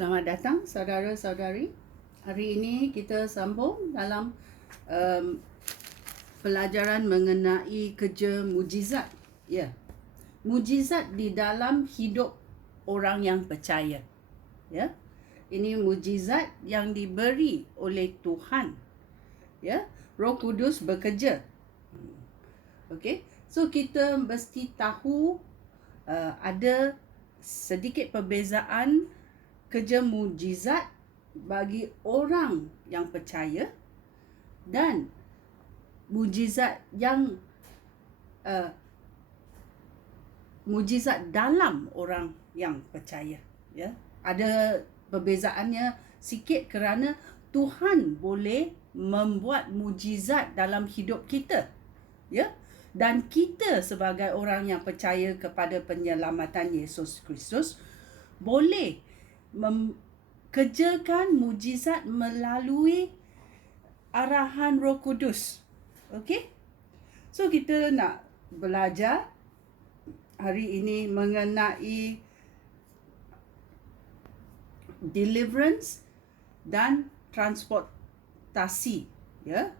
Selamat datang saudara-saudari. Hari ini kita sambung dalam pelajaran mengenai kerja mujizat. Ya. Mujizat di dalam hidup orang yang percaya. Ya. Ini mujizat yang diberi oleh Tuhan. Ya. Roh Kudus bekerja. Okey. So kita mesti tahu ada sedikit perbezaan kerja mujizat bagi orang yang percaya dan mujizat yang mujizat dalam orang yang percaya. Ya, ada perbezaannya sikit kerana Tuhan boleh membuat mujizat dalam hidup kita. Ya, dan kita sebagai orang yang percaya kepada penyelamatan Yesus Kristus boleh kerjakan mujizat melalui arahan Roh Kudus. Okey? So kita nak belajar hari ini mengenai deliverance dan transportasi, ya.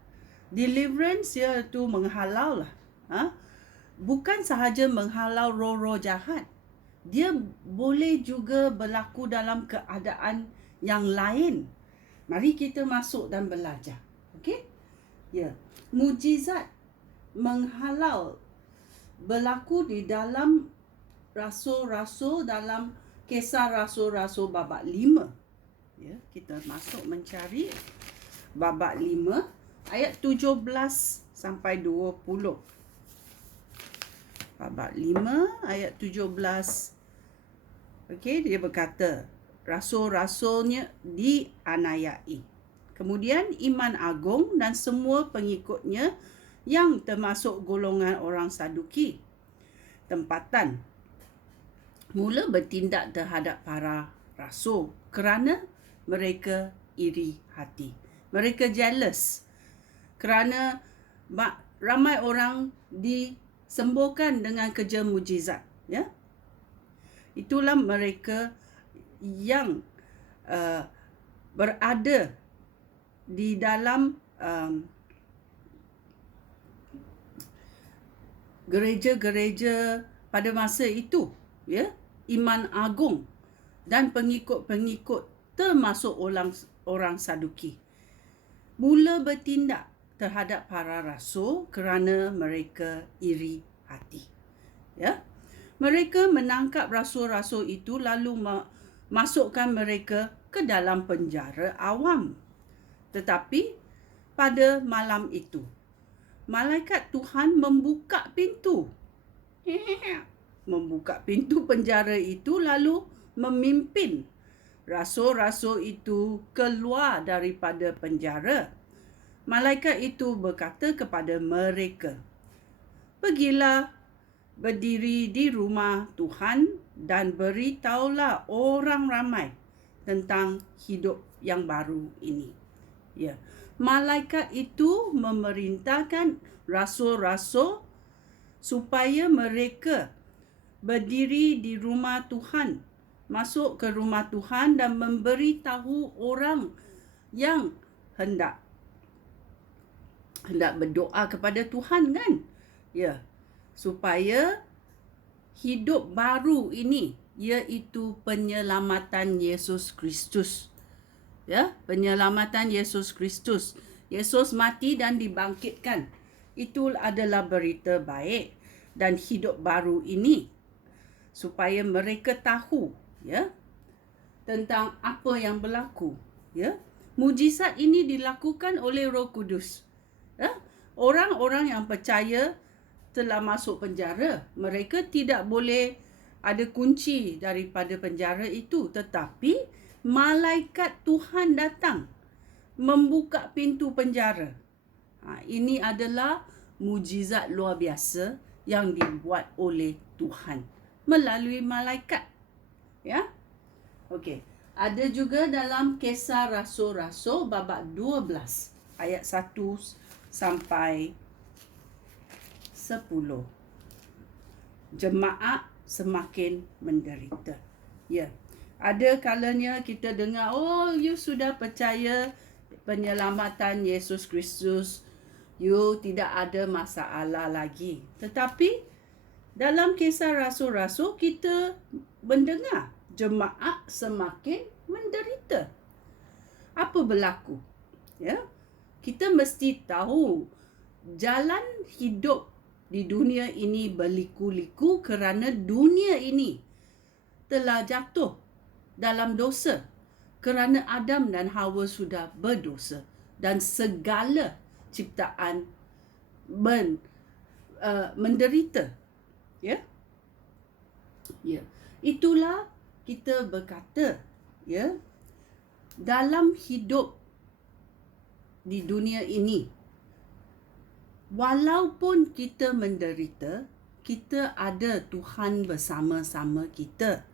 Deliverance iaitu menghalau lah. Bukan sahaja menghalau roh-roh jahat. Dia boleh juga berlaku dalam keadaan yang lain. Mari kita masuk dan belajar. Okey? Ya. Mujizat menghalau berlaku di dalam rasul-rasul, dalam Kisah Rasul-Rasul babak 5. Ya, kita masuk mencari babak 5 ayat 17 sampai 20. Babak 5 ayat 17. Okey, dia berkata, rasul-rasulnya dianiayai. Kemudian Iman Agung dan semua pengikutnya yang termasuk golongan orang Saduki tempatan mula bertindak terhadap para rasul kerana mereka iri hati. Mereka jealous kerana ramai orang disembuhkan dengan kerja mujizat, ya. Itulah mereka yang berada di dalam gereja-gereja pada masa itu, ya. Iman Agung dan pengikut-pengikut termasuk orang Saduki mula bertindak terhadap para rasul kerana mereka iri hati, ya. Mereka menangkap rasul-rasul itu lalu masukkan mereka ke dalam penjara awam. Tetapi pada malam itu malaikat Tuhan membuka pintu penjara itu lalu memimpin rasul-rasul itu keluar daripada penjara. Malaikat itu berkata kepada mereka, "Pergilah berdiri di rumah Tuhan dan beritahulah orang ramai tentang hidup yang baru ini." Ya. Malaikat itu memerintahkan rasul-rasul supaya mereka berdiri di rumah Tuhan, masuk ke rumah Tuhan dan memberitahu orang yang hendak berdoa kepada Tuhan, kan? Ya. Supaya hidup baru ini iaitu penyelamatan Yesus Kristus. Ya, penyelamatan Yesus Kristus. Yesus mati dan dibangkitkan. Itu adalah berita baik dan hidup baru ini. Supaya mereka tahu, ya, tentang apa yang berlaku, ya. Mujizat ini dilakukan oleh Roh Kudus. Ya. Orang-orang yang percaya telah masuk penjara, mereka tidak boleh ada kunci daripada penjara itu, tetapi malaikat Tuhan datang membuka pintu penjara. Ini adalah mujizat luar biasa yang dibuat oleh Tuhan melalui malaikat, ya. Okey, ada juga dalam Kisah Rasul-Rasul babak 12 ayat 1 sampai 10. Jemaat semakin menderita. Ya. Ada kalanya kita dengar, oh you sudah percaya penyelamatan Yesus Kristus, you tidak ada masalah lagi. Tetapi dalam Kisah Rasul-Rasul kita mendengar jemaat semakin menderita. Apa berlaku? Ya, kita mesti tahu jalan hidup di dunia ini berliku-liku kerana dunia ini telah jatuh dalam dosa kerana Adam dan Hawa sudah berdosa dan segala ciptaan menderita. Ya. Ya. Itulah kita berkata, ya, dalam hidup di dunia ini, walaupun kita menderita, kita ada Tuhan bersama-sama kita.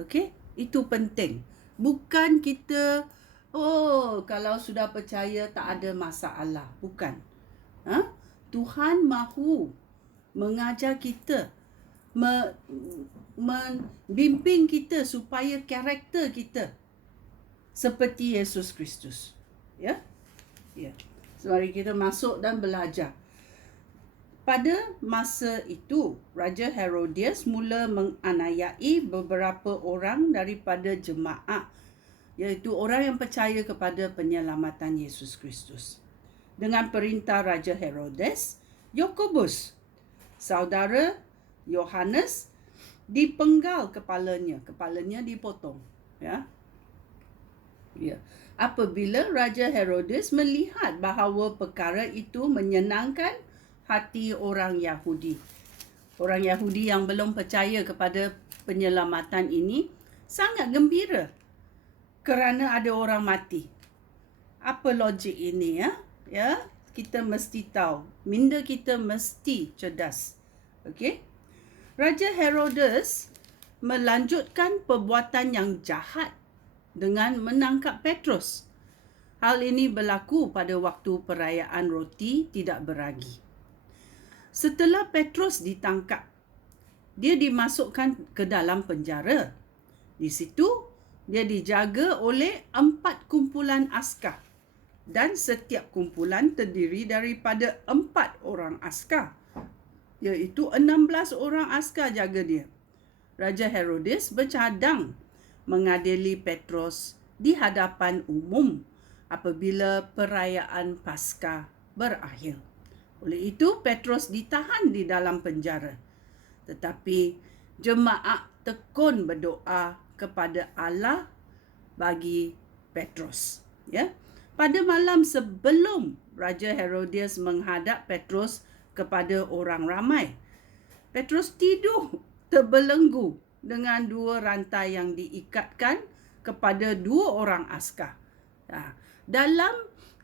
Okey? Itu penting. Bukan kita, oh, kalau sudah percaya tak ada masalah. Bukan. Tuhan mahu mengajar kita, membimbing kita supaya karakter kita seperti Yesus Kristus. Ya? Ya. So, mari kita masuk dan belajar. Pada masa itu, Raja Herodias mula menganiayai beberapa orang daripada jemaat, iaitu orang yang percaya kepada penyelamatan Yesus Kristus. Dengan perintah Raja Herodes, Yakobus, saudara Yohanes, dipenggal kepalanya dipotong. Ya. Ya. Apabila Raja Herodes melihat bahawa perkara itu menyenangkan hati orang Yahudi. Orang Yahudi yang belum percaya kepada penyelamatan ini sangat gembira kerana ada orang mati. Apa logik ini, ya? Ya, kita mesti tahu. Minda kita mesti cerdas. Okey? Raja Herodes melanjutkan perbuatan yang jahat dengan menangkap Petrus. Hal ini berlaku pada waktu perayaan roti tidak beragi. Setelah Petrus ditangkap, dia dimasukkan ke dalam penjara. Di situ, dia dijaga oleh 4 kumpulan askar. Dan setiap kumpulan terdiri daripada 4 orang askar. Iaitu 16 orang askar jaga dia. Raja Herodes bercadang mengadili Petrus di hadapan umum apabila perayaan Paskah berakhir. Oleh itu, Petrus ditahan di dalam penjara. Tetapi jemaat tekun berdoa kepada Allah bagi Petrus. Ya. Pada malam sebelum Raja Herodias menghadap Petrus kepada orang ramai, Petrus tidur terbelenggu dengan 2 rantai yang diikatkan kepada 2 orang askar. Dalam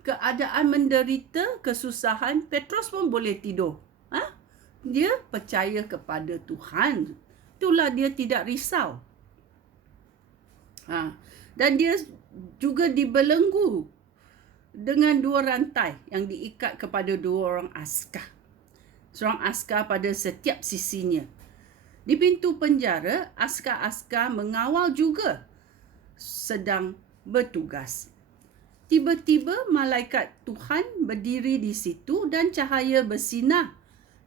keadaan menderita, kesusahan, Petrus pun boleh tidur. Dia percaya kepada Tuhan. Itulah dia tidak risau. Dan dia juga dibelenggu dengan 2 rantai yang diikat kepada 2 orang askar. Seorang askar pada setiap sisinya. Di pintu penjara, askar-askar mengawal juga sedang bertugas. Tiba-tiba malaikat Tuhan berdiri di situ dan cahaya bersinar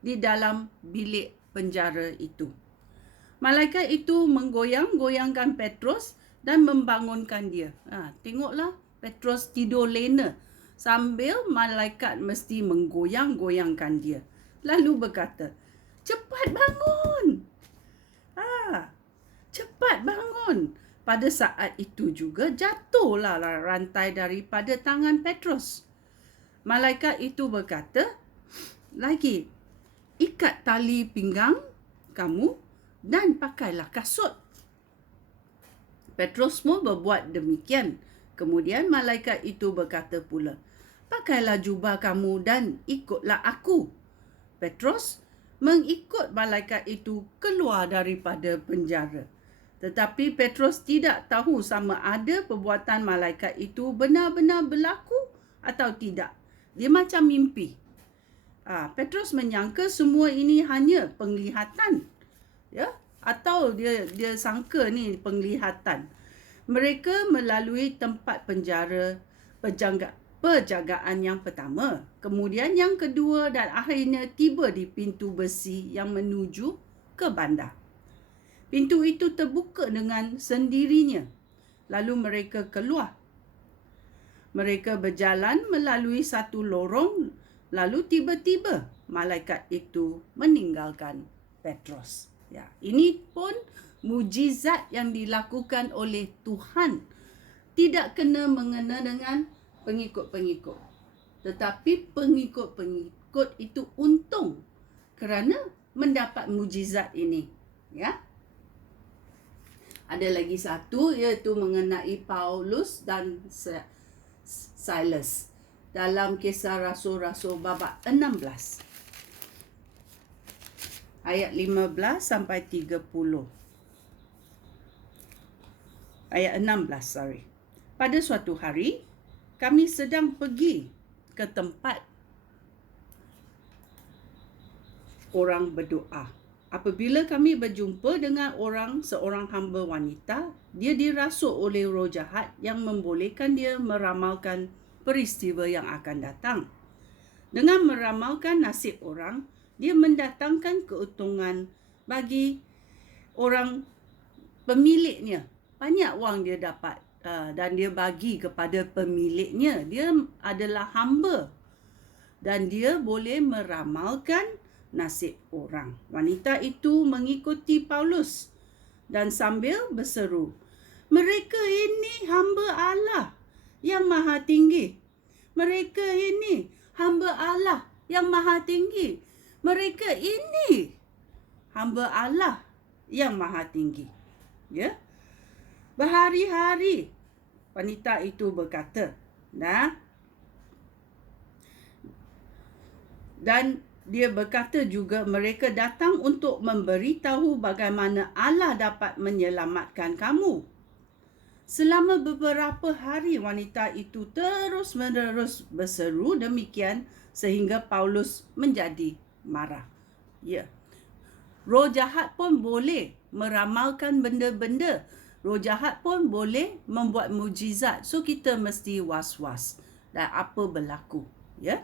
di dalam bilik penjara itu. Malaikat itu menggoyang-goyangkan Petrus dan membangunkan dia. Tengoklah, Petrus tidur lena sambil malaikat mesti menggoyang-goyangkan dia. Lalu berkata, cepat bangun! Cepat bangun! Pada saat itu juga jatuhlah rantai daripada tangan Petrus. Malaikat itu berkata lagi, ikat tali pinggang kamu dan pakailah kasut. Petrus pun berbuat demikian. Kemudian malaikat itu berkata pula, pakailah jubah kamu dan ikutlah aku. Petrus mengikut malaikat itu keluar daripada penjara. Tetapi Petrus tidak tahu sama ada perbuatan malaikat itu benar-benar berlaku atau tidak. Dia macam mimpi. Petrus menyangka semua ini hanya penglihatan. Ya, atau dia sangka ni penglihatan. Mereka melalui tempat penjagaan yang pertama, kemudian yang kedua dan akhirnya tiba di pintu besi yang menuju ke bandar. Pintu itu terbuka dengan sendirinya. Lalu mereka keluar. Mereka berjalan melalui satu lorong, lalu tiba-tiba malaikat itu meninggalkan Petrus. Ya, ini pun mujizat yang dilakukan oleh Tuhan. Tidak kena mengena dengan pengikut-pengikut. Tetapi pengikut-pengikut itu untung kerana mendapat mujizat ini. Ya. Ada lagi satu, iaitu mengenai Paulus dan Silas dalam Kisah Rasul-Rasul babak 16. Ayat 15 sampai 30. Ayat 16, Pada suatu hari, kami sedang pergi ke tempat orang berdoa. Apabila kami berjumpa dengan seorang hamba wanita, dia dirasuk oleh roh jahat yang membolehkan dia meramalkan peristiwa yang akan datang. Dengan meramalkan nasib orang, dia mendatangkan keuntungan bagi orang pemiliknya. Banyak wang dia dapat dan dia bagi kepada pemiliknya. Dia adalah hamba dan dia boleh meramalkan nasib orang. Wanita itu mengikuti Paulus dan sambil berseru, "Mereka ini hamba Allah yang maha tinggi. Mereka ini hamba Allah yang maha tinggi. Mereka ini hamba Allah yang maha tinggi." Ya. Berhari-hari wanita itu berkata, dan dia berkata juga, mereka datang untuk memberitahu bagaimana Allah dapat menyelamatkan kamu. Selama beberapa hari wanita itu terus-menerus berseru demikian sehingga Paulus menjadi marah. Ya. Roh jahat pun boleh meramalkan benda-benda. Roh jahat pun boleh membuat mujizat. So kita mesti was-was dan apa berlaku. Ya.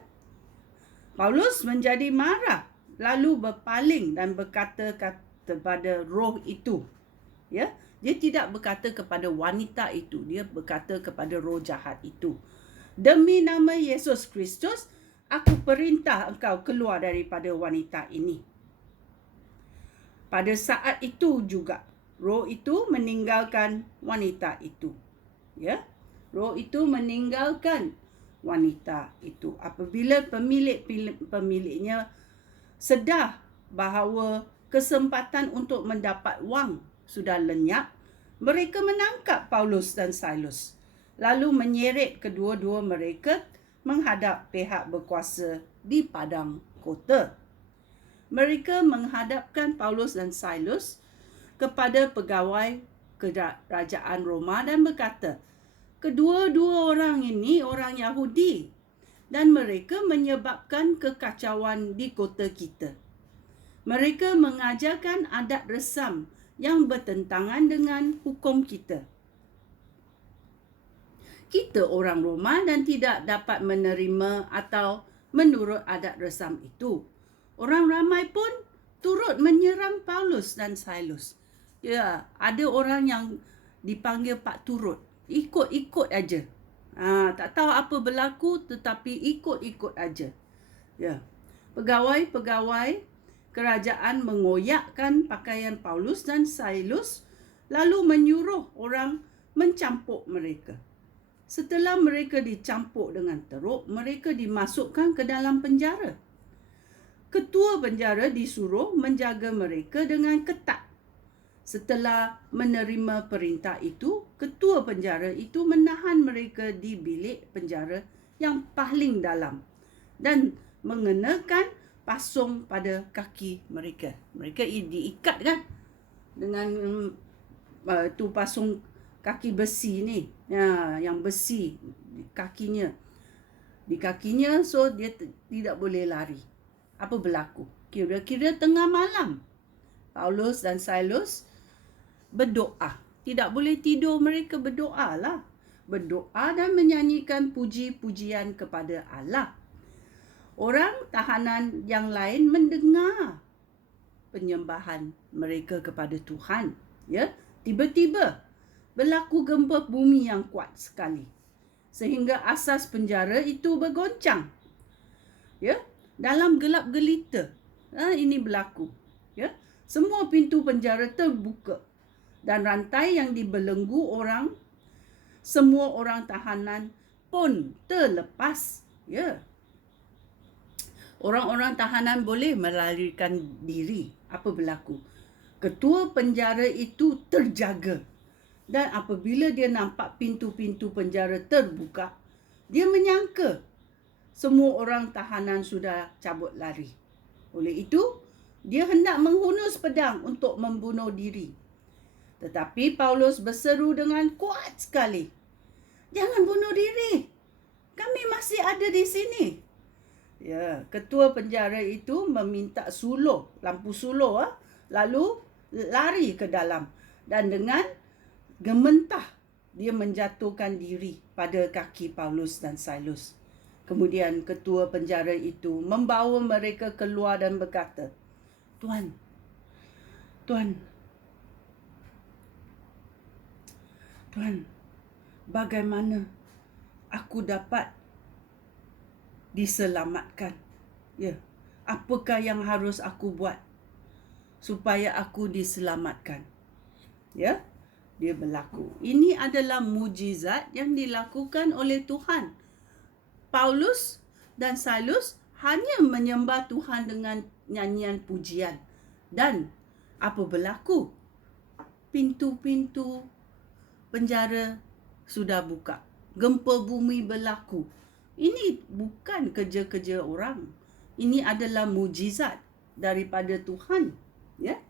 Paulus menjadi marah, lalu berpaling dan berkata kepada roh itu. Ya, dia tidak berkata kepada wanita itu, dia berkata kepada roh jahat itu. "Demi nama Yesus Kristus, aku perintah engkau keluar daripada wanita ini." Pada saat itu juga, roh itu meninggalkan wanita itu. Ya, roh itu meninggalkan wanita itu. Apabila pemiliknya sedar bahawa kesempatan untuk mendapat wang sudah lenyap, mereka menangkap Paulus dan Silas, lalu menyeret kedua-dua mereka menghadap pihak berkuasa di padang kota. Mereka menghadapkan Paulus dan Silas kepada pegawai kerajaan Roma dan berkata, "Kedua-dua orang ini orang Yahudi dan mereka menyebabkan kekacauan di kota kita. Mereka mengajarkan adat resam yang bertentangan dengan hukum kita. Kita orang Roma dan tidak dapat menerima atau menurut adat resam itu." Orang ramai pun turut menyerang Paulus dan Silas. Ya, ada orang yang dipanggil Pak Turut. Ikut-ikut aja. Tak tahu apa berlaku tetapi ikut-ikut aja. Ya. Pegawai-pegawai kerajaan mengoyakkan pakaian Paulus dan Silas lalu menyuruh orang mencampuk mereka. Setelah mereka dicampuk dengan teruk, mereka dimasukkan ke dalam penjara. Ketua penjara disuruh menjaga mereka dengan ketat. Setelah menerima perintah itu, ketua penjara itu menahan mereka di bilik penjara yang paling dalam dan mengenakan pasung pada kaki mereka. Mereka diikat kan dengan tu pasung kaki besi ni, yang besi di kakinya. Di kakinya, so dia tidak boleh lari. Apa berlaku? Kira-kira tengah malam. Paulus dan Silas berdoa. Tidak boleh tidur, mereka berdoa lah. Berdoa dan menyanyikan puji-pujian kepada Allah. Orang tahanan yang lain mendengar penyembahan mereka kepada Tuhan. Ya, tiba-tiba berlaku gempa bumi yang kuat sekali, sehingga asas penjara itu bergoncang. Ya, dalam gelap gelita, ini berlaku. Ya, semua pintu penjara terbuka dan rantai yang dibelenggu semua orang tahanan pun terlepas. Ya, orang-orang tahanan boleh melarikan diri. Apa berlaku? Ketua penjara itu terjaga. Dan apabila dia nampak pintu-pintu penjara terbuka, dia menyangka semua orang tahanan sudah cabut lari. Oleh itu, dia hendak menghunus pedang untuk membunuh diri. Tetapi Paulus berseru dengan kuat sekali, "Jangan bunuh diri. Kami masih ada di sini." Ya, ketua penjara itu meminta lampu suluh, lalu lari ke dalam dan dengan gementah dia menjatuhkan diri pada kaki Paulus dan Silas. Kemudian ketua penjara itu membawa mereka keluar dan berkata, Tuan, bagaimana aku dapat diselamatkan? Ya, apakah yang harus aku buat supaya aku diselamatkan? Ya, dia berlaku. Ini adalah mujizat yang dilakukan oleh Tuhan. Paulus dan Silas hanya menyembah Tuhan dengan nyanyian pujian. Dan apa berlaku? Pintu-pintu penjara sudah buka. Gempa bumi berlaku. Ini bukan kerja-kerja orang. Ini adalah mujizat daripada Tuhan. Ya.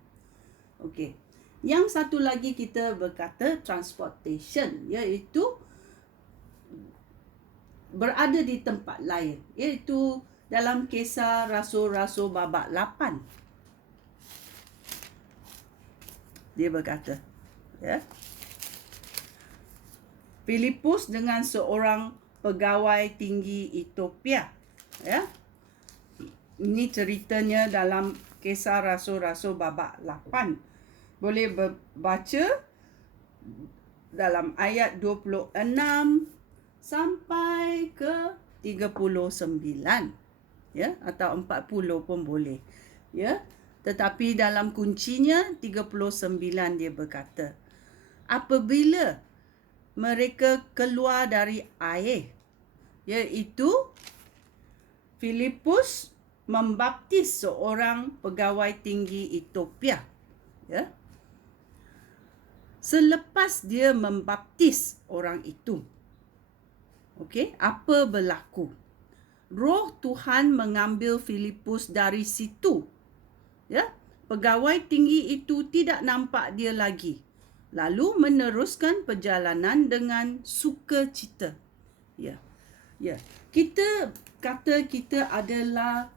Okey. Yang satu lagi kita berkata transportation, iaitu berada di tempat lain, iaitu dalam Kisah Rasul-Rasul babak 8. Dia berkata, ya, Filipus dengan seorang pegawai tinggi Ethiopia. Ya. Ini ceritanya dalam Kisah Rasul-Rasul babak 8. Boleh baca dalam ayat 26 sampai ke 39. Ya, atau 40 pun boleh. Ya. Tetapi dalam kuncinya 39 dia berkata, apabila mereka keluar dari air, iaitu Filipus membaptis seorang pegawai tinggi Ethiopia. Ya. Selepas dia membaptis orang itu, apa berlaku? Roh Tuhan mengambil Filipus dari situ. Ya, pegawai tinggi itu tidak nampak dia lagi. Lalu meneruskan perjalanan dengan sukacita. Ya. Ya. Kita kata kita adalah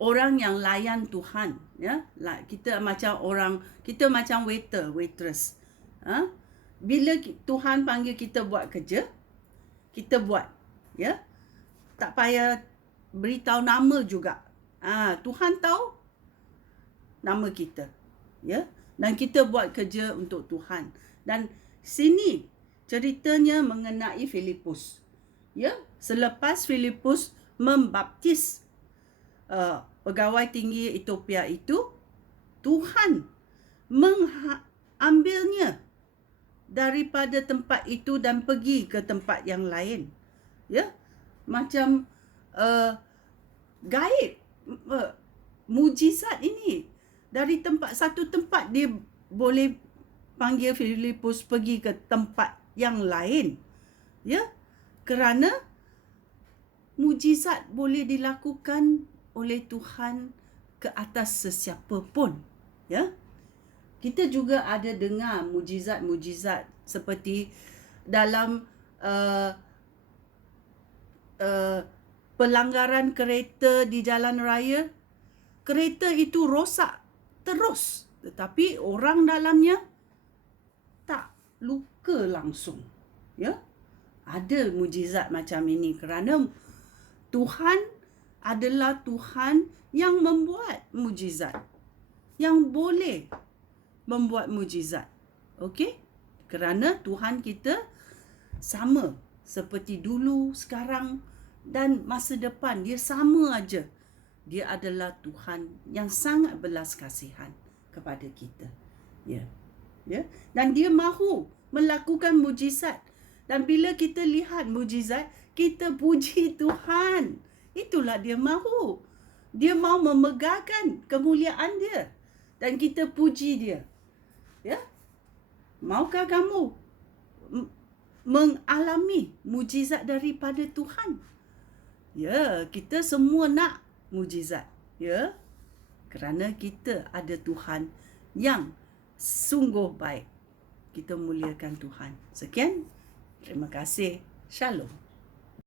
orang yang layan Tuhan, ya. Kita macam waiter, waitress. Bila Tuhan panggil kita buat kerja, kita buat, ya. Tak payah beritahu nama juga. Tuhan tahu nama kita. Ya, dan kita buat kerja untuk Tuhan. Dan sini ceritanya mengenai Filipus. Ya, selepas Filipus membaptis pegawai tinggi Ethiopia itu, Tuhan mengambilnya daripada tempat itu dan pergi ke tempat yang lain. Ya, macam gaib, mujizat ini. Dari satu tempat dia boleh panggil Filipus pergi ke tempat yang lain. Ya, kerana mujizat boleh dilakukan oleh Tuhan ke atas sesiapa pun. Ya. Kita juga ada dengar mujizat-mujizat seperti dalam pelanggaran kereta di jalan raya. kereta itu rosak terus, tetapi orang dalamnya tak luka langsung. Ya, ada mujizat macam ini kerana Tuhan adalah Tuhan yang membuat mujizat, yang boleh membuat mujizat. Okey? Kerana Tuhan kita sama seperti dulu, sekarang dan masa depan. Dia sama aja. Dia adalah Tuhan yang sangat belas kasihan kepada kita. Ya. Ya. Dan dia mahu melakukan mujizat. Dan bila kita lihat mujizat, kita puji Tuhan. Itulah dia mahu. Dia mahu memegahkan kemuliaan dia. Dan kita puji dia. Ya. Maukah kamu mengalami mujizat daripada Tuhan? Ya, kita semua nak mujizat. Ya. Kerana kita ada Tuhan yang sungguh baik. Kita muliakan Tuhan. Sekian. Terima kasih. Shalom.